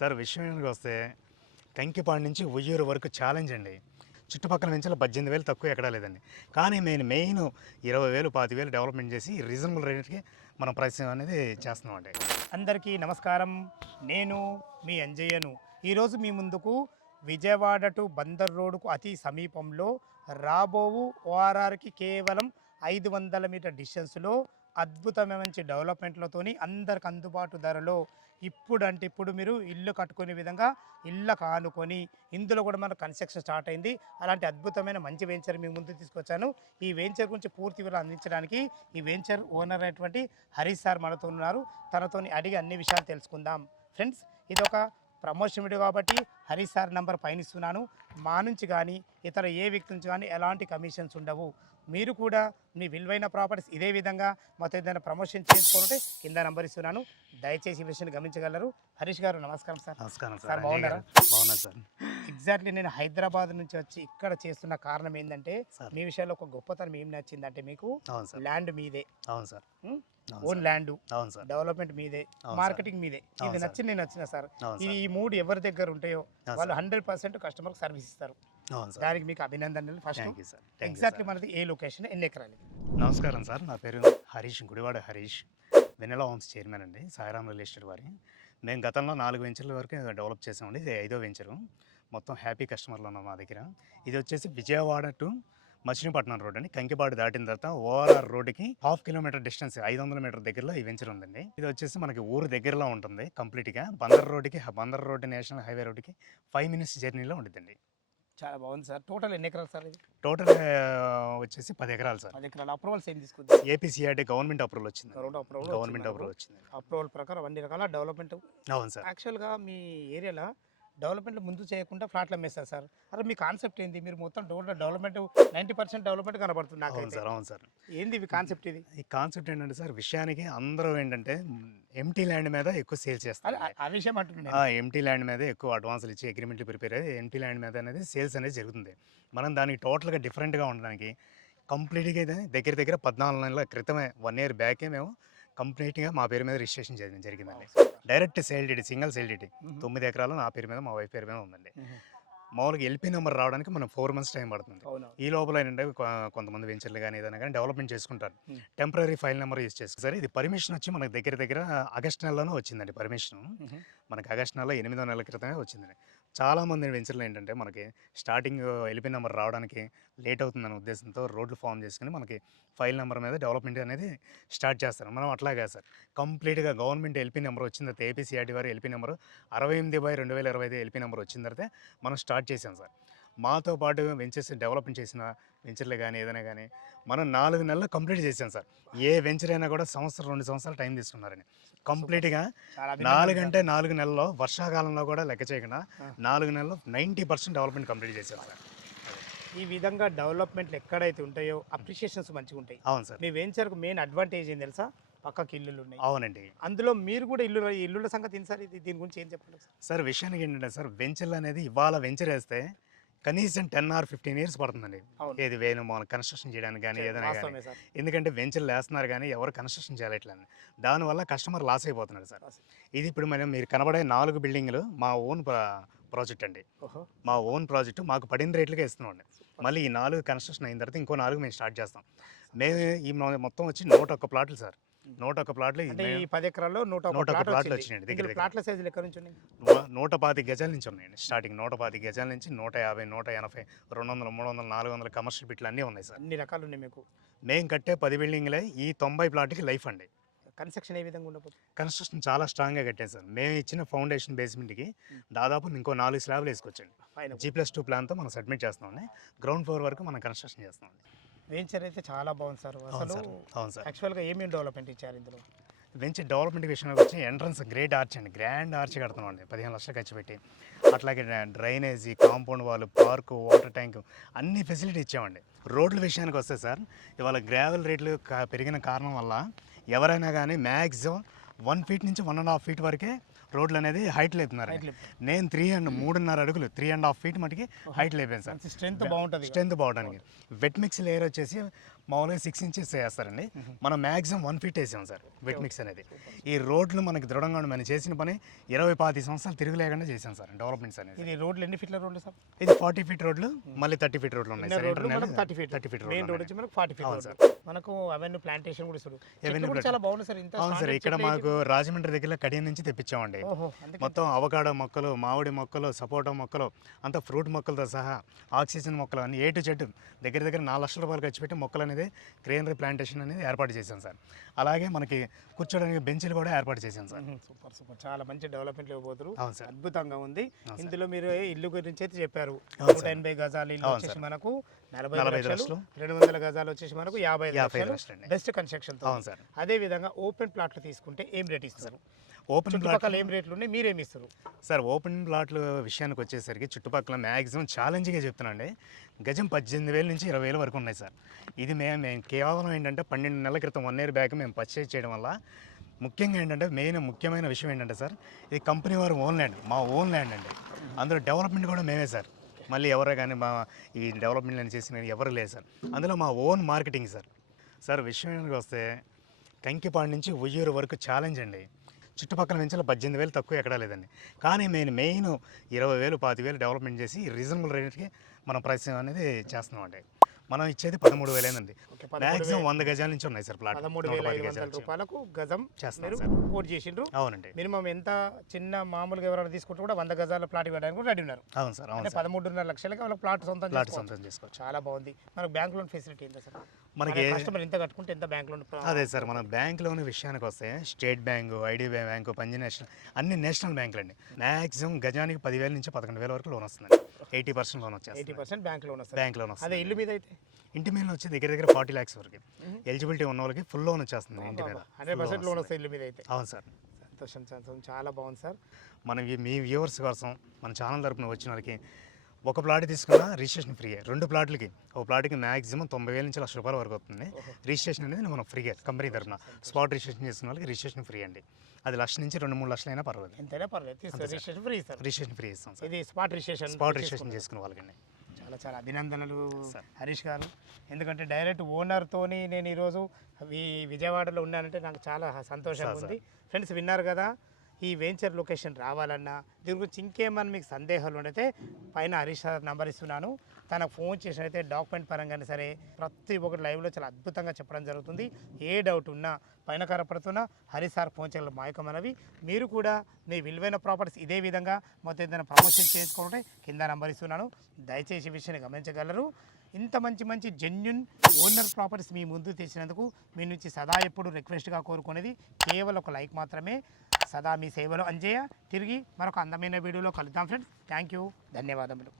Sir విషయానికి వస్తే కంకిపాడు నుంచి ఉయ్యూరు వరకు ఛాలెంజ్ అండి. చుట్టుపక్కల నుంచి 18,000 తక్కువ ఎక్కడా లేదండి. కానీ మెయిన్ 20,000 25,000 డెవలప్మెంట్ చేసి రీజనబుల్ రేట్కి మనం ప్రైస్ అనేది చేస్తున్నామండి. అందరికీ నమస్కారం. నేను మీ అంజయ్యను. ఈరోజు మీ ముందుకు విజయవాడ టు బందర్ రోడ్డుకు అతి సమీపంలో రాబోవు ఓఆర్ఆర్కి కేవలం 500 మీటర్ డిస్టెన్స్లో అద్భుతమైన మంచి డెవలప్మెంట్లతోని అందరికి అందుబాటు ధరలో ఇప్పుడు మీరు ఇల్లు కట్టుకునే విధంగా ఇళ్ళ కానుకొని ఇందులో కూడా మన కన్స్ట్రక్షన్ స్టార్ట్ అయింది. అలాంటి అద్భుతమైన మంచి వెంచర్ మీ ముందు తీసుకొచ్చాను. ఈ వెంచర్ గురించి పూర్తి వివరాలు అందించడానికి ఈ వెంచర్ ఓనర్ అయినటువంటి హరీష్ సార్ మనతో ఉన్నారు. తనతోని అడిగి అన్ని విషయాలు తెలుసుకుందాం. ఫ్రెండ్స్, ఇది ఒక ప్రమోషన్ వీడియో కాబట్టి హరీష్ సార్ నంబర్ పైన ఇస్తున్నాను. మా నుంచి కానీ ఇతర ఏ వ్యక్తి నుంచి కానీ ఎలాంటి కమిషన్స్ ఉండవు. మీరు కూడా మీ విలువైన ప్రాపర్టీస్ ఇదే విధంగా మొత్తం ఏదైనా ప్రమోషన్ చేసుకోవాలంటే కింద నంబర్ ఇస్తున్నాను. దయచేసి ఈ విషయాన్ని గమనించగలరు. హరీష్ గారు నమస్కారం సార్. నమస్కారం సార్, బాగున్నారా? బాగున్నారు సార్. ఎగ్జాక్ట్లీ నేను హైదరాబాద్ నుంచి వచ్చి ఇక్కడ చేస్తున్న కారణం ఏంటంటే మీ విషయాల్లో ఒక గొప్పతనం ఏం నచ్చిందంటే మీకు ల్యాండ్ మీదే. అవును సార్. ఓన్ ల్యాండ్, అవును సార్. డెవలప్మెంట్ మీదే, మార్కెటింగ్ మీదే. ఇది నచ్చి నేను వచ్చిన సార్. ఈ మూడు ఎవరి దగ్గర ఉంటాయో వాళ్ళు 100% కస్టమర్ సర్వీస్ ఇస్తారు. దానికి మీకు అభినందనలు. ఫస్ట్ ఎగ్జాక్ట్లీ మనది ఏ లొకేషన్, ఎన్ని ఎకరాలు? నమస్కారం సార్, నా పేరు హరీష్, గుడివాడ హరీష్, వెన్నెల హోమ్స్ చైర్మన్ అండి, సాయిరామ్ రియల్ ఎస్టేట్ వారి. మేము గతంలో 4 వెంచర్ల వరకు డెవలప్ చేసామండి. ఇది 5వ వెంచరు. మొత్తం హ్యాపీ కస్టమర్లు ఉన్నాం మా దగ్గర. ఇది వచ్చేసి విజయవాడ టు మచిలీపట్నం రోడ్ అండి. కంకిపాడు దాటిన తర్వాత ఓఆర్ఆర్ రోడ్డుకి 1/2 కిలోమీటర్ డిస్టెన్స్, 500 మీటర్ దగ్గరలో ఈ వెంచర్ ఉందండి. ఇది వచ్చేసి మనకి ఊరు దగ్గరలో ఉంటుంది కంప్లీట్గా. బందర్ రోడ్డు నేషనల్ హైవే రోడ్డుకి 5 మినిట్స్ జర్నీలో ఉంటుందండి. చాలా బాగుంది సార్. టోటల్ ఎన్ని ఎకరాలు సార్? ఇది టోటల్ వచ్చేసి 10 ఎకరాలు సార్. 10 ఎకరాలు. అప్రూవల్స్ ఏం తీసుకుంది? ఏపీసీఆర్టీ గవర్నమెంట్ అప్రూవల్ వచ్చింది. గవర్నమెంట్ అప్రూవల్ వచ్చింది. అప్రూవల్ ప్రకారం అన్ని రకాల డెవలప్మెంట్. అవును సార్. యాక్చువల్గా మీ ఏరియాలో డెవలప్మెంట్ ముందు చేయకుండా ఫ్లాట్లు అమ్మేస్తారు సార్. అరే మీ కాన్సెప్ట్ ఏంది? మీరు మొత్తం డెవలప్మెంట్ 90% డెవలప్మెంట్ కనబడుతుంది నాకు. అవును సార్. అవును సార్. ఏంది ఈ కాన్సెప్ట్? ఇది ఈ కాన్సెప్ట్ ఏంటంటే సార్, విషయానికి అందరూ ఏంటంటే ఎంటీ ల్యాండ్ మీద ఎక్కువ సేల్ చేస్తారు. ఆ విషయం అంటున్నాను. ఎంటీ ల్యాండ్ మీద ఎక్కువ అడ్వాన్సులు ఇచ్చి అగ్రిమెంట్లు ప్రిపేర్ అయ్యి ఎంటీ ల్యాండ్ మీద అనేది సేల్స్ అనేది జరుగుతుంది. మనం దానికి టోటల్గా డిఫరెంట్గా ఉండడానికి కంప్లీట్గా అయితే దగ్గర 14 నెలల క్రితమే, 1 ఇయర్ బ్యాకే మేము కంప్లీట్గా మా పేరు మీద రిజిస్ట్రేషన్ చేయడం జరిగిందండి. Direct sale deed, single sale deed. 9 ఎకరాలు నా పేరు మీద, మా వైఫ్ పేరు మీద ఉందండి. మామూలుగా ఎల్పీ నెంబర్ రావడానికి మనం 4 మంత్స్ టైం పడుతుంది. ఈ లోపల ఏంటంటే కొంతమంది వెంచర్లు కానీ ఏదైనా కానీ డెవలప్మెంట్ చేసుకుంటారు. టెంపరీ ఫైల్ నెంబర్ యూజ్ చేసుకుంటారు. సరే, ఇది పర్మిషన్ వచ్చి మనకు దగ్గర ఆగస్ట్ నెలలోనే వచ్చిందండి పర్మిషన్. మనకి ఆగస్ట్ నెలలో 8వ నెలల క్రితమే వచ్చిందండి. చాలామంది వెంచర్లు ఏంటంటే మనకి స్టార్టింగ్ ఎల్పీ నెంబర్ రావడానికి లేట్ అవుతుందనే ఉద్దేశంతో రోడ్లు ఫామ్ చేసుకుని మనకి ఫైల్ నెంబర్ మీద డెవలప్మెంట్ అనేది స్టార్ట్ చేస్తారు. మనం అట్లాగే సార్ కంప్లీట్గా గవర్నమెంట్ ఎల్పీ నెంబర్ వచ్చిన తర్వాత, ఏపీసీఆర్టీ వారి ఎల్పీ నెంబర్ 68/2025 ఎల్పీ నెంబర్ వచ్చిన తర్వాత మనం స్టార్ట్ చేసాం సార్. మాతో పాటు వెంచర్స్ డెవలప్మెంట్ చేసిన వెంచర్లు కానీ ఏదైనా కానీ మనం 4 నెలలు కంప్లీట్ చేసాం సార్. ఏ వెంచర్ అయినా కూడా 2 సంవత్సరాలు టైం తీసుకున్నారని కంప్లీట్గా 4 నెలల్లో, వర్షాకాలంలో కూడా లెక్క చేయకుండా 4 నెలల్లో 90% డెవలప్మెంట్ కంప్లీట్ చేసాం సార్. ఈ విధంగా డెవలప్మెంట్లు ఎక్కడైతే ఉంటాయో అప్రిషియేషన్స్ మంచిగా ఉంటాయి. అవును సార్. మీ వెంచర్కు మెయిన్ అడ్వాంటేజ్ ఏం తెలుసా? పక్కకి ఇల్లులు ఉన్నాయి. అవునండి. అందులో మీరు కూడా ఇల్లుల సంగతి ఏంటి సార్? దీని గురించి ఏం చెప్పండి సార్. విషయానికి ఏంటంటే సార్, వెంచర్లు అనేది ఇవాళ వెంచర్ వేస్తే కనీసం 10 or 15 years పడుతుందండి. ఏది వేను మన కన్స్ట్రక్షన్ చేయడానికి కానీ ఏదైనా కానీ. ఎందుకంటే వెంచర్లు వేస్తున్నారు కానీ ఎవరు కన్స్ట్రక్షన్ చేయట్లేదు. దానివల్ల కస్టమర్ లాస్ అయిపోతున్నాడు సార్. ఇది ఇప్పుడు మీరు కనబడే 4 బిల్డింగ్లు మా ఓన్ ప్రాజెక్ట్ అండి. మా ఓన్ ప్రాజెక్టు మాకు పడిన రేట్లుగా ఇస్తున్నాం అండి. మళ్ళీ ఈ 4 కన్స్ట్రక్షన్ అయిన తర్వాత ఇంకో 4 మేము స్టార్ట్ చేస్తాం. మేము ఈ మొత్తం వచ్చి 101 ప్లాట్లు సార్. 101 ప్లాట్లు. ఈ 10 ఎకరాల్లో 101 ప్లాట్లు వచ్చినాయండి. దగ్గర ప్లాట్ల సైజులు ఎక్కడి నుంచి ఉన్నాయి? 125 గజాల నుంచి ఉన్నాయండి. స్టార్టింగ్ 125 గజాల నుంచి 150, 180, 200, 300, 400 కమర్షియల్ బిట్లు అన్నీ ఉన్నాయి సార్. అన్ని రకాలు ఉన్నాయి మీకు. మేము కట్టే 10 బిల్డింగ్లే ఈ 90 ప్లాట్కి లైఫ్ అండి. కన్స్ట్రక్షన్ ఏ విధంగా ఉండబోతుంది? కన్స్ట్రక్షన్ చాలా స్ట్రాంగ్గా కట్టాం సార్. మేము ఇచ్చిన ఫౌండేషన్ బేస్మెంట్కి దాదాపు ఇంకో 4 స్లాబ్లు వేసుకొచ్చండి. G+2 ప్లాన్తో మనం సబ్మిట్ చేస్తామండి. గ్రౌండ్ ఫ్లోర్ వరకు మనం కన్స్ట్రక్షన్ చేస్తామండి. వెంచర్ అయితే చాలా బాగుంది సార్. అసలు అవును సార్. యాక్చువల్గా ఏమేమి డెవలప్మెంట్ ఇచ్చారు ఇందులో? వెంచర్ డెవలప్మెంట్ విషయానికి వచ్చి ఎంట్రన్స్ గ్రేట్ ఆర్చ్ అండి. గ్రాండ్ ఆర్చ్ కడుతున్నామండి 15 లక్షలు ఖర్చు పెట్టి. అట్లాగే drainage, compound wall, park, water tank అన్ని ఫెసిలిటీ ఇచ్చామండి. రోడ్ల విషయానికి వస్తే సార్, ఇవాళ గ్రావెల్ రేట్లు పెరిగిన కారణం వల్ల ఎవరైనా కానీ మ్యాక్సిమం 1 feet నుంచి 1.5 feet వరకే రోడ్లు అనేది హైట్ లేపుతున్నారు. నేను 3.5 అడుగులు 3.5 feet మటుకి హైట్ లేపాను సార్. స్ట్రెంత్ బాగుంటుంది. స్ట్రెంత్ బాగుంటానికి వెట్ మిక్స్ లేయర్ వచ్చేసి మామూలుగా 6 ఇంచెస్ వేస్తారండి. మనం మ్యాక్సిమం 1 ఫీట్ వేసాం సార్ వెట్ మిక్స్ అనేది. ఈ రోడ్లు మనకి దృఢంగా ఉండి మనం చేసిన పని 20-25 సంవత్సరాలు తిరుగులేకుండా చేసాం సార్ డెవలప్మెంట్స్ అనేది. ఇది రోడ్లు ఎన్ని ఫీట్ల రోడ్లు సార్? ఇది 40 ఫీట్ రోడ్లు, మళ్ళీ 30 ఫీట్ రోడ్లు ఉన్నాయి సార్. రోడ్లు ఇంటర్నల్ మనకు 30 feet 30 feet main road road వచ్చి మనకు 40 ఫీట్ అవును రోడ్. సార్. మనకు అవన్నీ ప్లాంటేషన్ కూడా ఇస్తారు. అవన్నీ చెట్లు కూడా చాలా బాగుంది సార్. ఇంత అవును సార్. standard ఇక్కడ చెట్లు మాకు రాజమండ్రి దగ్గర కడియం నుంచి తెప్పించామండి. ఓహో, అందుకే మొత్తం అవకాడో మొక్కలు, మామిడి మొక్కలు, సపోటా మొక్కలు, అంతా ఫ్రూట్ మొక్కలతో సహా ఆక్సిజన్ మొక్కలు అన్ని ఏ టు జెడ్ దగ్గర దగ్గర 4 లక్షల రూపాయలు ఖర్చు పెట్టి మొక్కలు అనేది గ్రీనరీ ప్లాంటేషన్ అనేది ఏర్పాటు చేశాం సార్. అలాగే మనకి కూర్చోడానికి బెంచ్లు కూడా ఏర్పాటు చేశాం సార్. సూపర్ సూపర్, చాలా మంచి డెవలప్మెంట్ ఇవ్వబోతున్నారు. అవును సార్. అద్భుతంగా ఉంది. ఇందులో మీరు ఇల్లు గురించి అయితే చెప్పారు. అవును సార్. 180 గజాలు ఇల్లు అవును వచ్చేసి సార్. మనకు 45 45 లక్షలు. లక్షలు, 200 గజాలు వచ్చేసి మనకు 55 55 లక్షలు. లక్షలు అండి. Best construction. అవును సార్. అదే విధంగా ఓపెన్ ప్లాట్లు తీసుకుంటే ఏం రేట్ ఇస్తారు? ఓపెన్ ప్లాట్ చుట్టుపక్కల ఏం రేట్లు ఉన్నాయి, మీరేమి ఇస్తారు? సార్ ఓపెన్ ప్లాట్ల విషయానికి వచ్చేసరికి చుట్టుపక్కల మ్యాక్సిమం ఛాలెంజ్గా చెప్తున్నాండి, గజం 18,000 నుంచి 20,000 వరకు ఉన్నాయి సార్. ఇది మేము కేవలం ఏంటంటే 12 నెలల క్రితం 1 ఇయర్ బ్యాక్ మేము పర్చేజ్ చేయడం వల్ల ముఖ్యంగా ఏంటంటే ముఖ్యమైన విషయం ఏంటంటే సార్, ఇది కంపెనీ వారు ఓన్ ల్యాండ్, మా ఓన్ ల్యాండ్ అండి. అందులో డెవలప్మెంట్ కూడా మేమే సార్. మళ్ళీ ఎవరో కానీ మా ఈ డెవలప్మెంట్ అని చేసిన ఎవరు లేదు సార్. అందులో మా ఓన్ మార్కెటింగ్ సార్. సార్ విషయానికి వస్తే కంకిపాడు నుంచి ఉయ్యూరు వరకు ఛాలెంజ్ అండి. చుట్టుపక్కల నుంచి 18,000 తక్కువ ఎక్కడా లేదండి. కానీ మెయిన్ 20,000 25,000 డెవలప్మెంట్ చేసి రీజనబుల్ రేట్కి మనం ప్రైస్ అనేది చేస్తున్నామండి. మనం ఇచ్చేది 13,000 అండి. ఓకే, మ్యాక్సిమం 100 గజాల నుంచి ఉన్నాయి సార్ ప్లాట్. 13,500 రూపాయలకు గజం చేస్తున్నాం మీరు సార్. కోట్ చేసిండ్రు. అవునండి. మినిమం ఎంత చిన్న మామూలుగా ఎవరైనా తీసుకుంటే కూడా 100 గజాల ప్లాట్ ఇవ్వడానికి కూడా రెడీ ఉన్నారు. అవును సార్. అవును అంటే సార్. 13.5 లక్షలకి వాళ్ళకి ప్లాట్ సొంతం ప్లాట్ చేసుకోవచ్చు. సొంతం చేసుకోవచ్చు. చాలా బాగుంది. మనకు బ్యాంక్ లోన్ ఫెసిలిటీ ఎంత సార్? మనకి కస్టమర్ ఎంత కట్టుకుంటే ఎంత బ్యాంక్ లోన్? అదే సార్, మన బ్యాంక్ లోన్ విషయానికి వస్తే state bank, IDBI bank, Punjab national అన్ని నేషనల్ బ్యాంకులు అండి. మ్యాక్సిమం గజానికి 10,000 నుంచి 11,000 వరకు లోన్ వస్తుంది. 80% లోన్ వచ్చేస్తుంది. 80% బ్యాంక్ లోన్ వస్తుంది. బ్యాంక్ లోన్ అదే వస్తుంది. ఇల్లు మీద అయితే ఇంటి మీద వచ్చి దగ్గర దగ్గర 40 lakhs వరకు ఎలిజిబిలిటీ ఉన్న వాళ్ళకి ఫుల్ లోన్ వచ్చేస్తుంది ఇంటి మీద. 100% లోన్ వస్తుంది ఇల్లు మీద అయితే. అవును సార్. సంతోషం సంతోషం, చాలా బాగుంది సార్. మీ వ్యూవర్స్ కోసం మన ఛానల్ తరపున వచ్చిన వాళ్ళకి ఒక ప్లాట్ తీసుకున్నా రిజిస్ట్రేషన్ ఫ్రీ. 2 ప్లాట్లకి ఒక ప్లాట్కి మ్యాక్సిమం 90,000 నుంచి 1,00,000 రూపాయల వరకు అవుతుంది. రిజిస్ట్రేషన్ అనేది మనం ఫ్రీగా కంపెనీ తరపున స్పాట్ రిజిస్ట్రేషన్ చేసిన వాళ్ళకి రిజిస్ట్రేషన్ ఫ్రీ అండి. అది 1,00,000 నుంచి 2-3 లక్షలు అయినా పర్వాలేదు. ఎంతైనా పర్లేదు, రిజిస్ట్రేషన్ ఫ్రీ ఇస్తారు. రిజిస్ట్రేషన్ ఫ్రీ ఇస్తాం సార్. ఇది స్పాట్ రిజిస్ట్రేషన్. స్పాట్ రిజిస్ట్రేషన్ చేసుకునే వాళ్ళకండి. చాలా చాలా అభినందనలు సార్. హరీష్ గారు. ఎందుకంటే డైరెక్ట్ ఓనర్తోని నేను ఈరోజు విజయవాడలో ఉన్నానంటే నాకు చాలా సంతోషంగా ఉంది. ఫ్రెండ్స్ విన్నారు కదా, ఈ వెంచర్ లొకేషన్ రావాలన్నా దీని గురించి ఇంకేమన్నా మీకు సందేహాలు ఉంటే పైన హరీష్ సార్ నెంబర్ ఇస్తున్నాను. తనకు ఫోన్ చేసినైతే డాక్యుమెంట్ పరంగానే సరే ప్రతి ఒక్కటి లైవ్లో చాలా అద్భుతంగా చెప్పడం జరుగుతుంది. ఏ డౌట్ ఉన్నా పైన కనపడుతున్నా హరీష్ సార్ ఫోన్ చేయగల మాయకమనవి. మీరు కూడా మీ విలువైన ప్రాపర్టీస్ ఇదే విధంగా మొత్తం ఏదైనా ప్రమోషన్ చేసుకోవాలంటే కింద నెంబర్ ఇస్తున్నాను. దయచేసి ఈ విషయాన్ని గమనించగలరు. ఇంత మంచి మంచి జెన్యున్ ఓనర్ ప్రాపర్టీస్ మీ ముందు తెచ్చినందుకు మీ నుంచి సదా ఎప్పుడు రిక్వెస్ట్గా కోరుకునేది కేవలం ఒక లైక్ మాత్రమే. సదా మీ సేవలో అంజయ్య. తిరిగి మరొక అందమైన వీడియోలో కలుద్దాం ఫ్రెండ్స్. థ్యాంక్ యూ, ధన్యవాదములు.